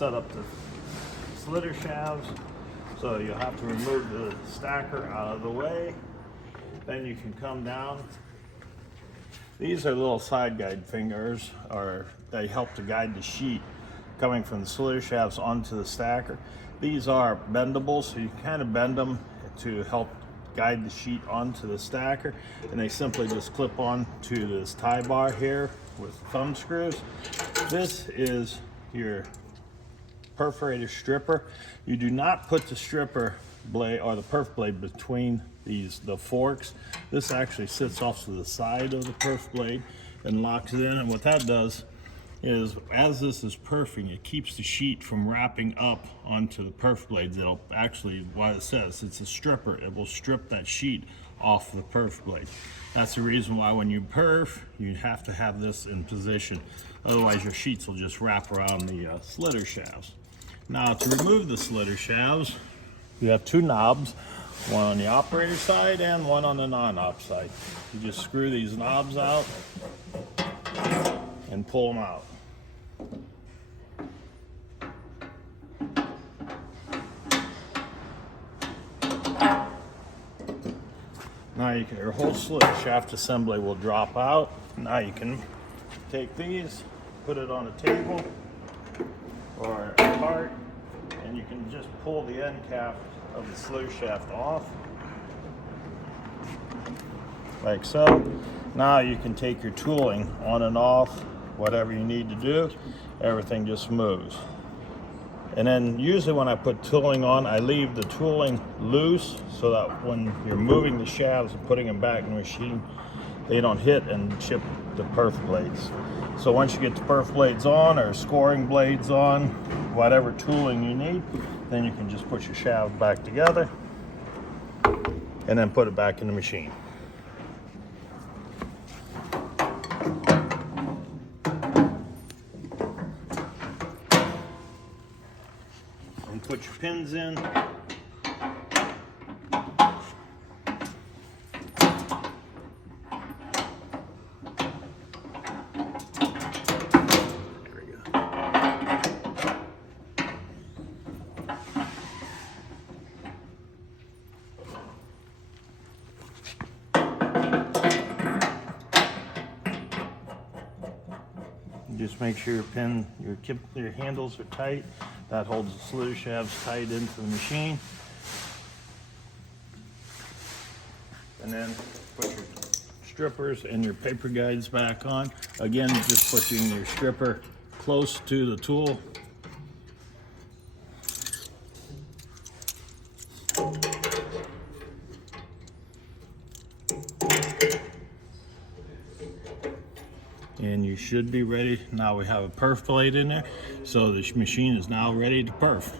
set up the slitter shafts. So you'll have to remove the stacker out of the way. Then you can come down. These are little side guide fingers, or they help to guide the sheet coming from the slitter shafts onto the stacker. These are bendable, so you can kind of bend them to help guide the sheet onto the stacker, and they simply just clip on to this tie bar here with thumb screws. This is your perforator stripper. You do not put the stripper blade or the perf blade between the forks. This actually sits off to the side of the perf blade and locks it in, and what that does is, as this is perfing, it keeps the sheet from wrapping up onto the perf blades. It'll actually, why it says it's a stripper, it will strip that sheet off the perf blade. That's the reason why when you perf, you have to have this in position. Otherwise your sheets will just wrap around the slitter shafts. Now to remove the slitter shafts, you have two knobs, one on the operator side and one on the non-op side. You just screw these knobs out and pull them out. Now your whole slitter shaft assembly will drop out. Now you can take these, put it on a table or a cart, and you can just pull the end cap of the slitter shaft off, like so. Now you can take your tooling on and off, whatever you need to do, everything just moves. And then usually when I put tooling on, I leave the tooling loose so that when you're moving the shafts and putting them back in the machine, they don't hit and chip the perf blades. So once you get the perf blades on, or scoring blades on, whatever tooling you need, then you can just put your shaft back together and then put it back in the machine. And put your pins in. Just make sure your handles are tight. That holds the slitter shafts tight into the machine. And then put your strippers and your paper guides back on. Again, just putting your stripper close to the tool. And you should be ready. Now we have a perf blade in there, so this machine is now ready to perf.